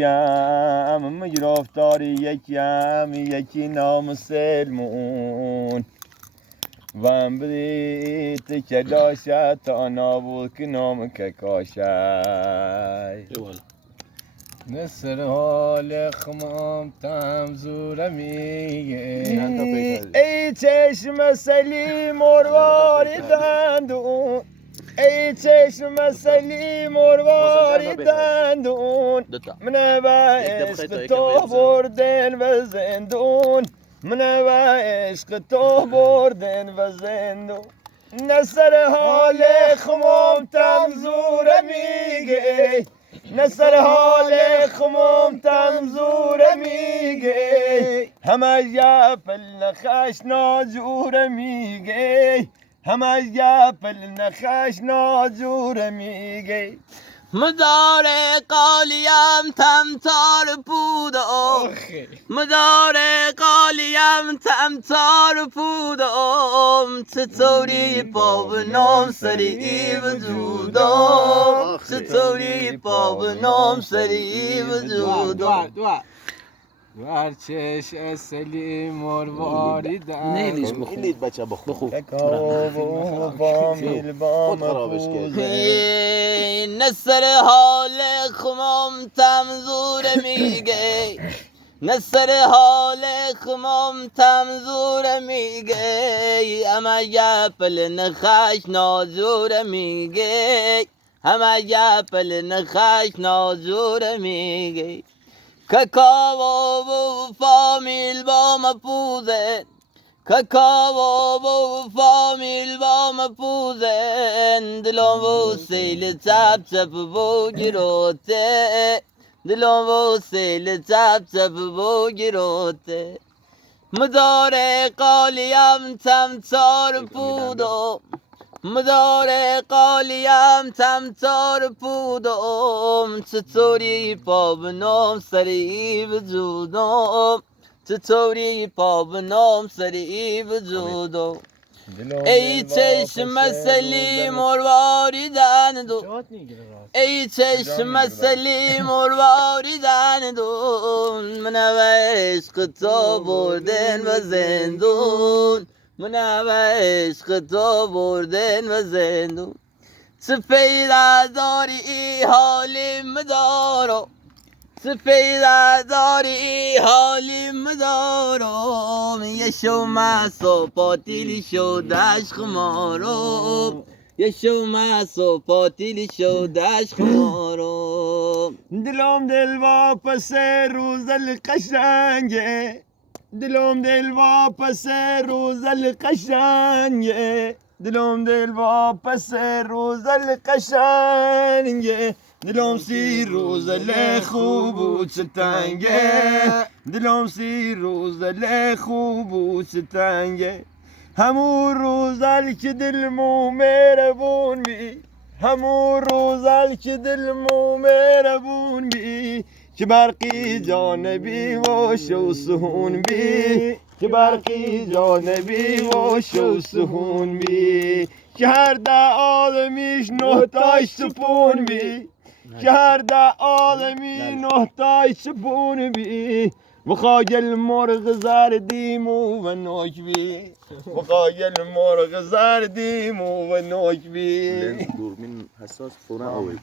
یم گرفتاری یکی نام سلمون وام بديت كداشة أنا بوك نوم ككاشاي نسر حال خمام تمزور میگه ای چشم سلیم مرواری دندون ای چشم سلیم مرواری دندون من و عشق تو بردن و زندون من و عشق تو بردن و زندون نسر حال خمام تمزور میگه نسر حال خمام تمزور میگه همه گپل نخش ناجور میگه همه گپل نخش ناجور میگه مدار قالیم تمتار پودم مدار قالیم تمتار پودم چطوری پا به نام سری وجودم چطوری پا به نام سری وجودم ور چش سلیم مرواری نیلیش بخون اینید بچه بخون کاو فامیل با مپوزه نسر حال خمام تمزور میگه نسر حال خمام تمزور میگه همه گپل نخش نازور میگه همه گپل نخش نازور میگه کاکاو و فامیل با مپوزه کاکاو و فامیل با مپوزه دلم و سیل چپ چپ و گیروته دلم و سیل چپ چپ و گیروته مدار قالیم تمتار پودم مدار قالیم تمتار پودم چطوری پا به نام سری وجودم چطوری پا به نام سری وجودم ای چشم سلیم مرواری دندون ای چشم سلیم مرواری دندون من و عشق تو بردن و زندون من و عشق تو بردن و زندون چه پیدا داری حالیم دارم چه پیدا داری حالیم دارم یه شو مسا پاتیلی شو دشق مارم یه شو مسا پاتیلی شو دشق مارم دلم دل واپس روزل قشنگه دلم دل واپس روزل قشنگه دلم دل واپس روزل قشنگه دلم سی روزل خوب و چه تنگه دلم سی روزل خوب و چه تنگه همون روزل که دلمو مهربون بی همون روزل که دلمو مهربون بی که برقی جانبی و شو سهون بی که برقی جانبی و شو سهون بی که هر ده آدمیش نهتای سپون بی که هر ده آدمی نهتای سپون بی بخاگل مرغ زردیم و نوک بی بخاگل مرغ زردیم و نوک بی دوربین حساس فورا آوید